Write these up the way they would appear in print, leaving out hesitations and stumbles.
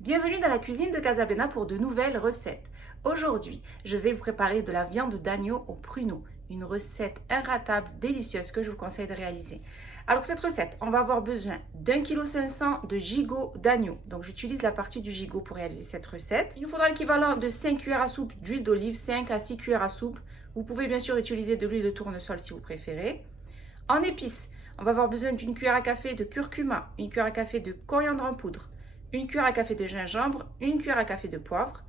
Bienvenue dans la cuisine de Casabena pour de nouvelles recettes. Aujourd'hui, je vais vous préparer de la viande d'agneau au pruneau, une recette inratable, délicieuse que je vous conseille de réaliser. Alors pour cette recette, on va avoir besoin d'1,5 kg de gigot d'agneau. Donc j'utilise la partie du gigot pour réaliser cette recette. Il nous faudra l'équivalent de 5 cuillères à soupe d'huile d'olive, 5 à 6 cuillères à soupe. Vous pouvez bien sûr utiliser de l'huile de tournesol si vous préférez. En épices, on va avoir besoin d'une cuillère à café de curcuma, une cuillère à café de coriandre en poudre, une cuillère à café de gingembre, une cuillère à café de poivre,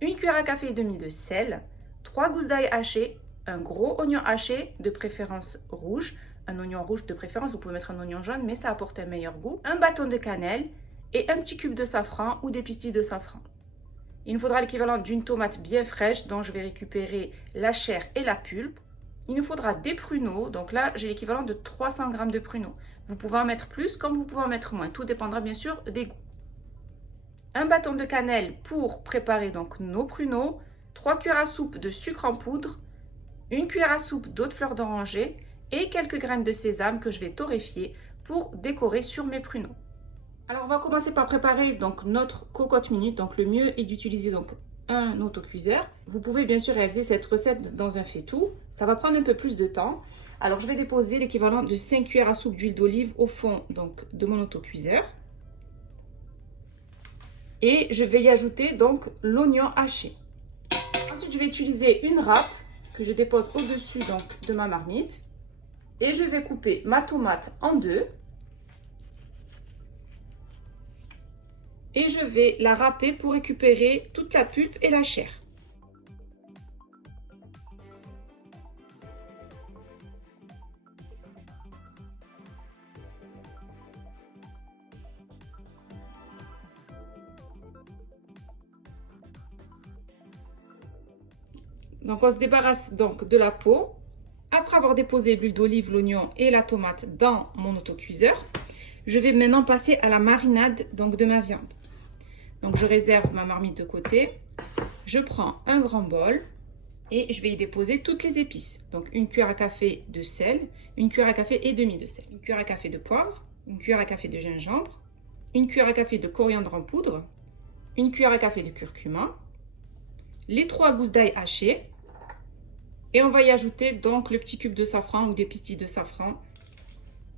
une cuillère à café et demie de sel, 3 gousses d'ail hachées, un gros oignon haché, de préférence rouge, un oignon rouge de préférence, vous pouvez mettre un oignon jaune, mais ça apporte un meilleur goût, un bâton de cannelle et un petit cube de safran ou des pistilles de safran. Il nous faudra l'équivalent d'une tomate bien fraîche dont je vais récupérer la chair et la pulpe. Il nous faudra des pruneaux, donc là j'ai l'équivalent de 300 g de pruneaux. Vous pouvez en mettre plus comme vous pouvez en mettre moins, tout dépendra bien sûr des goûts. Un bâton de cannelle pour préparer donc nos pruneaux, 3 cuillères à soupe de sucre en poudre, une cuillère à soupe d'eau de fleur d'oranger et quelques graines de sésame que je vais torréfier pour décorer sur mes pruneaux. Alors on va commencer par préparer donc notre cocotte minute. Donc le mieux est d'utiliser donc un autocuiseur. Vous pouvez bien sûr réaliser cette recette dans un faitout. Ça va prendre un peu plus de temps. Alors je vais déposer l'équivalent de 5 cuillères à soupe d'huile d'olive au fond donc de mon autocuiseur. Et je vais y ajouter donc l'oignon haché. Ensuite, je vais utiliser une râpe que je dépose au-dessus donc de ma marmite. Et je vais couper ma tomate en deux. Et je vais la râper pour récupérer toute la pulpe et la chair. Donc on se débarrasse donc de la peau. Après avoir déposé l'huile d'olive, l'oignon et la tomate dans mon autocuiseur, je vais maintenant passer à la marinade donc de ma viande. Donc je réserve ma marmite de côté. Je prends un grand bol et je vais y déposer toutes les épices. Donc une cuillère à café de sel, une cuillère à café et demi de sel, une cuillère à café de poivre, une cuillère à café de gingembre, une cuillère à café de coriandre en poudre, une cuillère à café de curcuma, les 3 gousses d'ail hachées. Et on va y ajouter donc le petit cube de safran ou des pistilles de safran.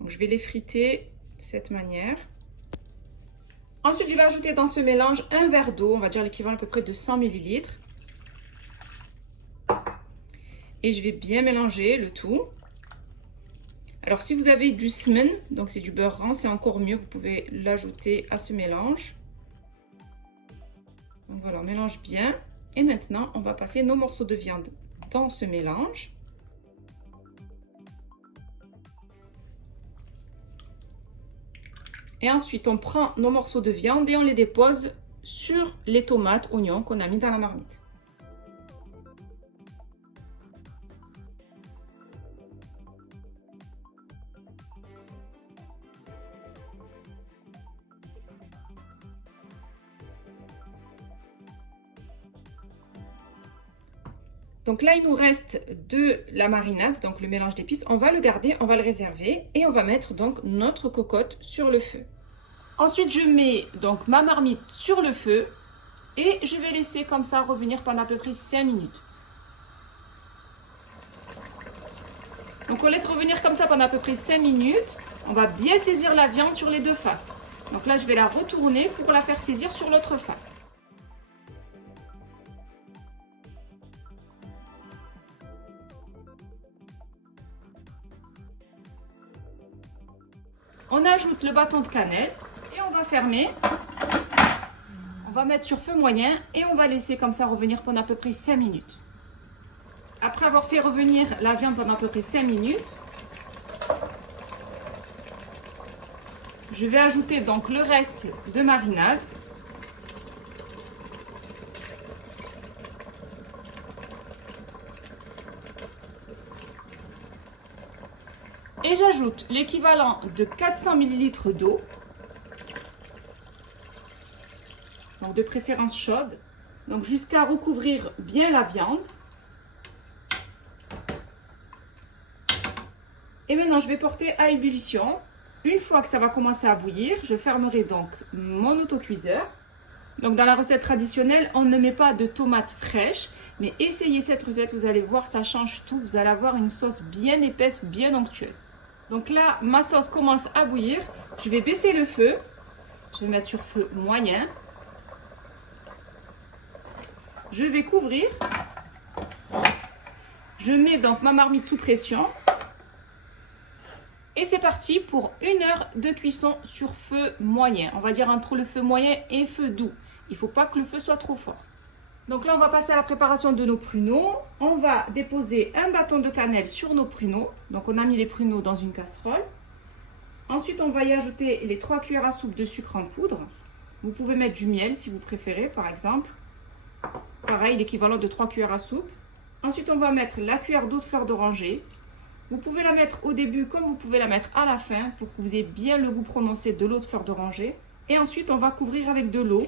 Donc je vais les friter de cette manière. Ensuite, je vais ajouter dans ce mélange un verre d'eau, on va dire l'équivalent à peu près de 100 ml. Et je vais bien mélanger le tout. Alors si vous avez du semen, donc c'est du beurre rang, c'est encore mieux, vous pouvez l'ajouter à ce mélange. Donc voilà, on mélange bien. Et maintenant, on va passer nos morceaux de viande dans ce mélange. Et ensuite, on prend nos morceaux de viande et on les dépose sur les tomates, oignons qu'on a mis dans la marmite. Donc là, il nous reste de la marinade, donc le mélange d'épices. On va le garder, on va le réserver et on va mettre donc notre cocotte sur le feu. Ensuite, je mets donc ma marmite sur le feu et je vais laisser comme ça revenir pendant à peu près 5 minutes. Donc on laisse revenir comme ça pendant à peu près 5 minutes. On va bien saisir la viande sur les deux faces. Donc là, je vais la retourner pour la faire saisir sur l'autre face. On ajoute le bâton de cannelle et on va fermer. On va mettre sur feu moyen et on va laisser comme ça revenir pendant à peu près 5 minutes. Après avoir fait revenir la viande pendant à peu près 5 minutes, je vais ajouter donc le reste de marinade. Et j'ajoute l'équivalent de 400 ml d'eau, donc de préférence chaude, donc jusqu'à recouvrir bien la viande. Et maintenant, je vais porter à ébullition. Une fois que ça va commencer à bouillir, je fermerai donc mon autocuiseur. Donc dans la recette traditionnelle, on ne met pas de tomates fraîches, mais essayez cette recette, vous allez voir, ça change tout. Vous allez avoir une sauce bien épaisse, bien onctueuse. Donc là, ma sauce commence à bouillir. Je vais baisser le feu. Je vais mettre sur feu moyen. Je vais couvrir. Je mets donc ma marmite sous pression. Et c'est parti pour 1 heure de cuisson sur feu moyen. On va dire entre le feu moyen et feu doux. Il ne faut pas que le feu soit trop fort. Donc là, on va passer à la préparation de nos pruneaux. On va déposer un bâton de cannelle sur nos pruneaux. Donc on a mis les pruneaux dans une casserole. Ensuite, on va y ajouter les 3 cuillères à soupe de sucre en poudre. Vous pouvez mettre du miel si vous préférez, par exemple. Pareil, l'équivalent de 3 cuillères à soupe. Ensuite, on va mettre la cuillère d'eau de fleur d'oranger. Vous pouvez la mettre au début comme vous pouvez la mettre à la fin pour que vous ayez bien le goût prononcé de l'eau de fleur d'oranger. Et ensuite, on va couvrir avec de l'eau.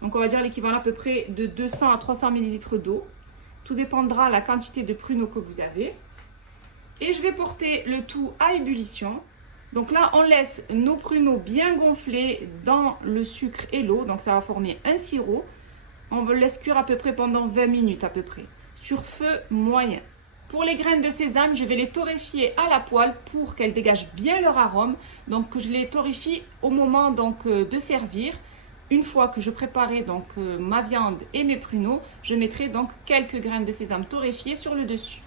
Donc, on va dire l'équivalent à peu près de 200 à 300 ml d'eau. Tout dépendra de la quantité de pruneaux que vous avez. Et je vais porter le tout à ébullition. Donc là, on laisse nos pruneaux bien gonflés dans le sucre et l'eau. Donc, ça va former un sirop. On le laisse cuire à peu près pendant 20 minutes à peu près, sur feu moyen. Pour les graines de sésame, je vais les torréfier à la poêle pour qu'elles dégagent bien leur arôme. Donc, je les torréfie au moment de servir. Une fois que je préparerai ma viande et mes pruneaux, je mettrai donc quelques graines de sésame torréfiées sur le dessus.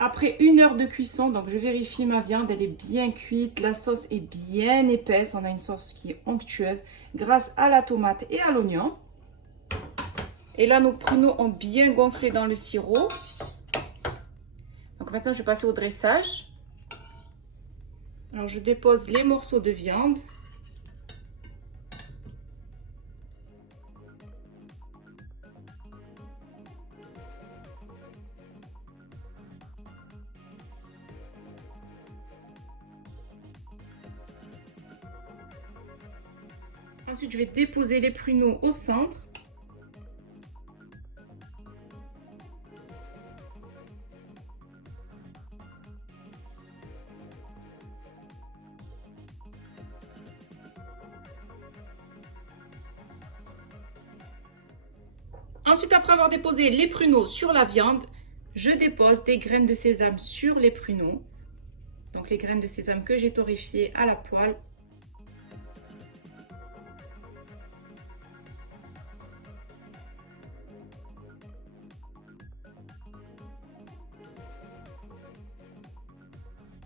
Après 1 heure de cuisson, donc je vérifie ma viande, elle est bien cuite, la sauce est bien épaisse, on a une sauce qui est onctueuse grâce à la tomate et à l'oignon. Et là, nos pruneaux ont bien gonflé dans le sirop. Donc maintenant, je vais passer au dressage. Alors, je dépose les morceaux de viande. Ensuite, je vais déposer les pruneaux au centre. Ensuite, après avoir déposé les pruneaux sur la viande, je dépose des graines de sésame sur les pruneaux. Donc les graines de sésame que j'ai torréfiées à la poêle.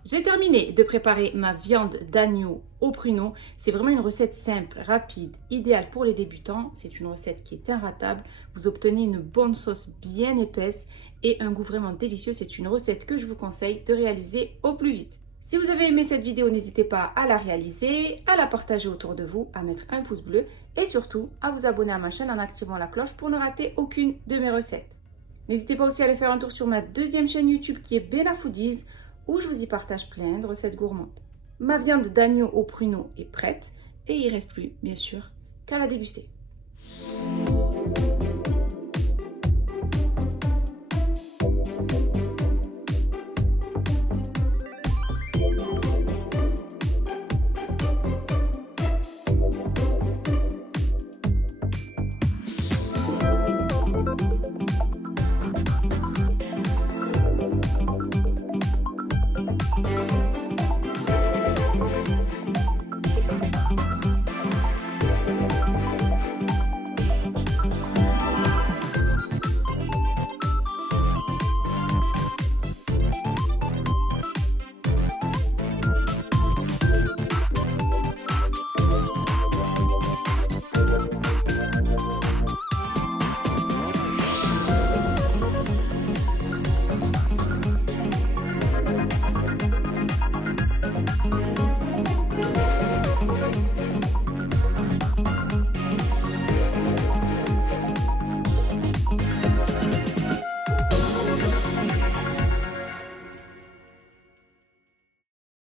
J'ai terminé de préparer ma viande d'agneau aux pruneaux. C'est vraiment une recette simple, rapide, idéale pour les débutants. C'est une recette qui est inratable. Vous obtenez une bonne sauce bien épaisse et un goût vraiment délicieux. C'est une recette que je vous conseille de réaliser au plus vite. Si vous avez aimé cette vidéo, n'hésitez pas à la réaliser, à la partager autour de vous, à mettre un pouce bleu et surtout à vous abonner à ma chaîne en activant la cloche pour ne rater aucune de mes recettes. N'hésitez pas aussi à aller faire un tour sur ma deuxième chaîne YouTube qui est Bella Foodies, où je vous y partage plein de recettes gourmandes. Ma viande d'agneau aux pruneaux est prête et il ne reste plus, bien sûr, qu'à la déguster.